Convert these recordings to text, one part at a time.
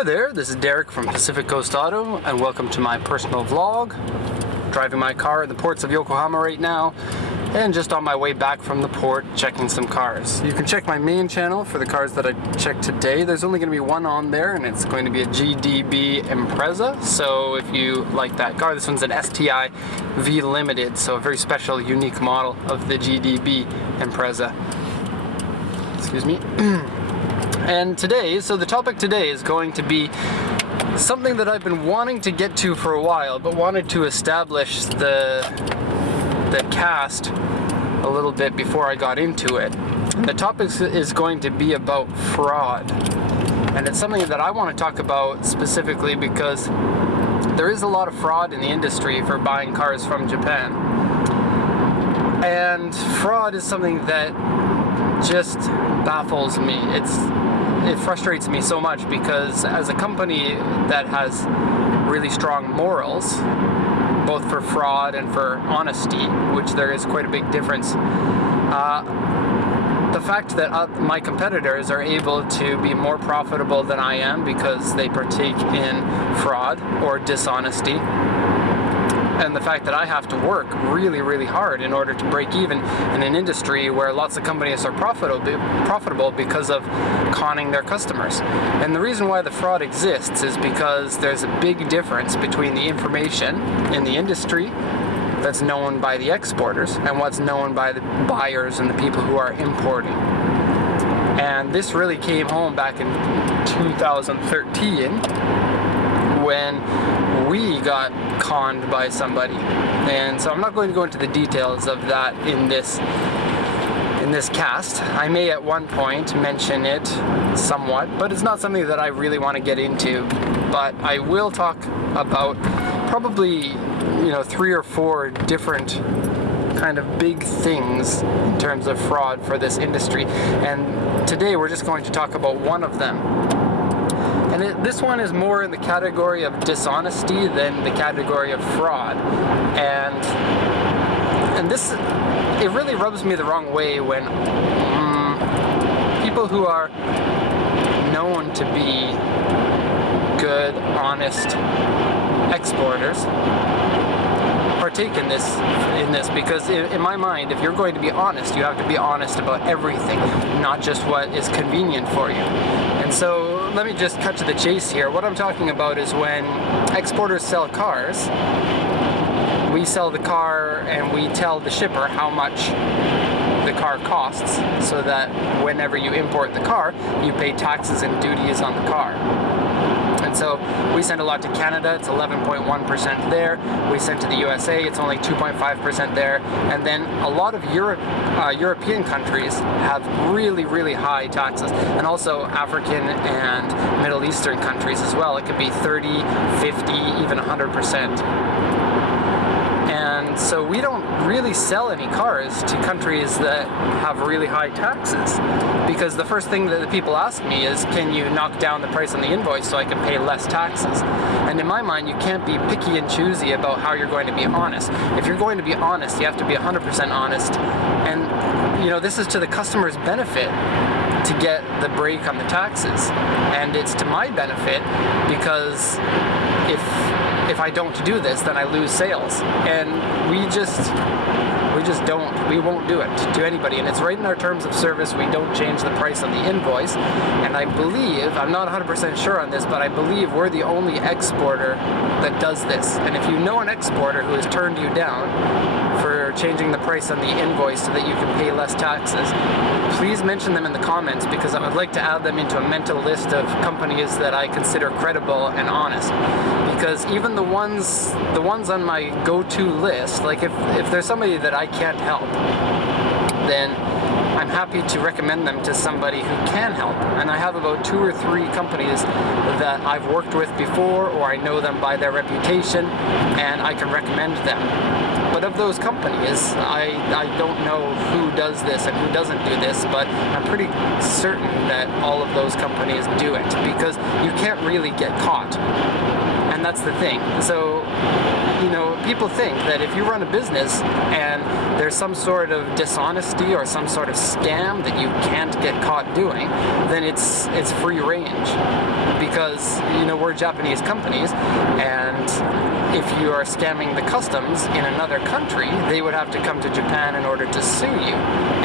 Hi there, this is Derek from Pacific Coast Auto, and welcome to my personal vlog. Driving my car at the ports of Yokohama right now, and just on my way back from the port checking some cars. You can check my main channel for the cars that I checked today. There's only going to be one on there, and it's going to be a GDB Impreza. So if you like that car, this one's an STI V Limited, so a very special, unique model of the GDB Impreza. Excuse me. And today, so the topic today is going to be something that I've been wanting to get to for a while, but wanted to establish the cast a little bit before I got into it. And the topic is going to be about fraud. And it's something that I want to talk about specifically because there is a lot of fraud in the industry for buying cars from Japan. And fraud is something that just baffles me. It frustrates me so much because as a company that has really strong morals, both for fraud and for honesty, which there is quite a big difference, the fact that my competitors are able to be more profitable than I am because they partake in fraud or dishonesty, and the fact that I have to work really, really hard in order to break even in an industry where lots of companies are profitable because of conning their customers. And the reason why the fraud exists is because there's a big difference between the information in the industry that's known by the exporters and what's known by the buyers and the people who are importing. And this really came home back in 2013 when we got conned by somebody. And so I'm not going to go into the details of that in this cast. I may at one point mention it somewhat, but it's not something that I really want to get into. But I will talk about probably, 3 or 4 different kind of big things in terms of fraud for this industry. And today we're just going to talk about one of them. And this one is more in the category of dishonesty than the category of fraud. And this, it really rubs me the wrong way when people who are known to be good, honest exporters partake in this because in my mind, if you're going to be honest, you have to be honest about everything, not just what is convenient for you. And so let me just cut to the chase here. What I'm talking about is when exporters sell cars, we sell the car and we tell the shipper how much the car costs so that whenever you import the car, you pay taxes and duties on the car. And so we send a lot to Canada, it's 11.1% there. We send to the USA, it's only 2.5% there. And then a lot of European countries have really, really high taxes. And also African and Middle Eastern countries as well. It could be 30, 50, even 100%. And so we don't really sell any cars to countries that have really high taxes, because the first thing that the people ask me is, can you knock down the price on the invoice so I can pay less taxes? And in my mind, you can't be picky and choosy about how you're going to be honest. If you're going to be honest, you have to be 100% honest. And this is to the customer's benefit to get the break on the taxes. And it's to my benefit because if I don't do this, then I lose sales. And we won't do it to anybody. And it's right in our terms of service. We don't change the price on the invoice. And I believe, I'm not 100% sure on this, but I believe we're the only exporter that does this. And if you know an exporter who has turned you down for changing the price on the invoice so that you can pay less taxes, please mention them in the comments, because I would like to add them into a mental list of companies that I consider credible and honest. Because even the ones on my go-to list, like if there's somebody that I can't help, then I'm happy to recommend them to somebody who can help. And I have about 2 or 3 companies that I've worked with before, or I know them by their reputation, and I can recommend them. But of those companies, I don't know who does this and who doesn't do this, but I'm pretty certain that all of those companies do it, because you can't really get caught. And that's the thing. So, people think that if you run a business and there's some sort of dishonesty or some sort of scam that you can't get caught doing, then it's free range. because, you know, we're Japanese companies, and if you are scamming the customs in another country, they would have to come to Japan in order to sue you.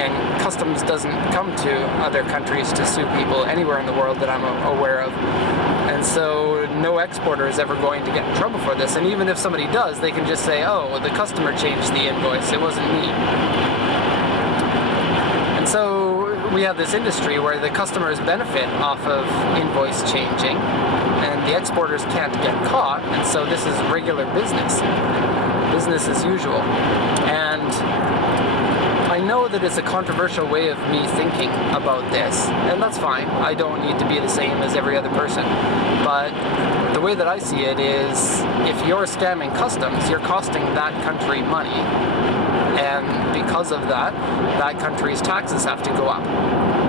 And customs doesn't come to other countries to sue people anywhere in the world that I'm aware of. And so no exporter is ever going to get in trouble for this. And even if somebody does, they can just say, oh, well, the customer changed the invoice, it wasn't me. And so we have this industry where the customers benefit off of invoice changing, and the exporters can't get caught, and so this is regular business as usual. And I know that it's a controversial way of me thinking about this, and that's fine. I don't need to be the same as every other person, but the way that I see it is, if you're scamming customs, you're costing that country money, and because of that, that country's taxes have to go up.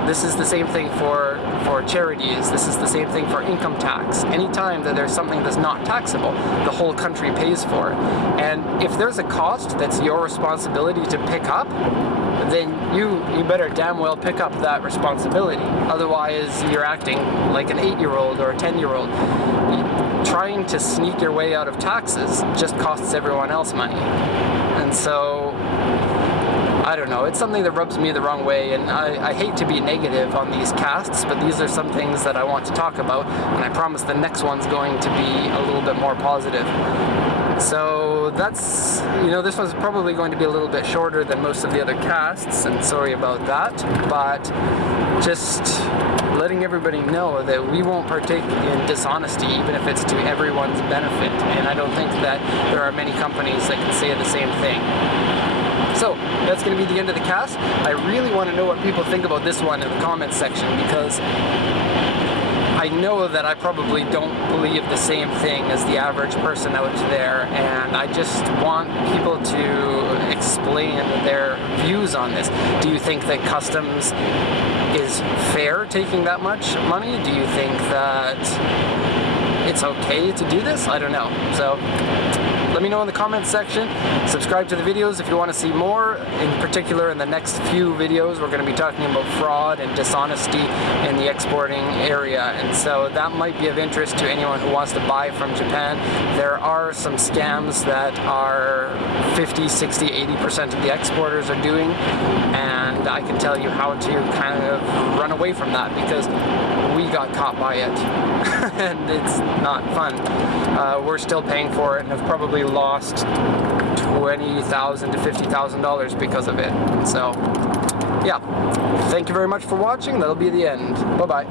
This is the same thing for charities. This is the same thing for income tax. Anytime that there's something that's not taxable, the whole country pays for it. And if there's a cost that's your responsibility to pick up, then you better damn well pick up that responsibility. Otherwise, you're acting like an 8-year-old or a 10-year-old. Trying to sneak your way out of taxes just costs everyone else money. And so, I don't know, it's something that rubs me the wrong way, and I hate to be negative on these casts, but these are some things that I want to talk about, and I promise the next one's going to be a little bit more positive. So that's, you know, this one's probably going to be a little bit shorter than most of the other casts, and sorry about that, but just letting everybody know that we won't partake in dishonesty, even if it's to everyone's benefit, and I don't think that there are many companies that can say the same thing. So, that's going to be the end of the cast. I really want to know what people think about this one in the comments section, because I know that I probably don't believe the same thing as the average person out there, and I just want people to explain their views on this. Do you think that customs is fair taking that much money? Do you think that it's okay to do this? I don't know. So, let me know in the comments section. Subscribe to the videos if you want to see more. In particular, in the next few videos, we're going to be talking about fraud and dishonesty in the exporting area. And so that might be of interest to anyone who wants to buy from Japan. There are some scams that are 50, 60, 80% of the exporters are doing. And I can tell you how to kind of run away from that, because we got caught by it. And it's not fun. We're still paying for it and have probably lost $20,000 to $50,000 because of it. So, yeah. Thank you very much for watching. That'll be the end. Bye-bye.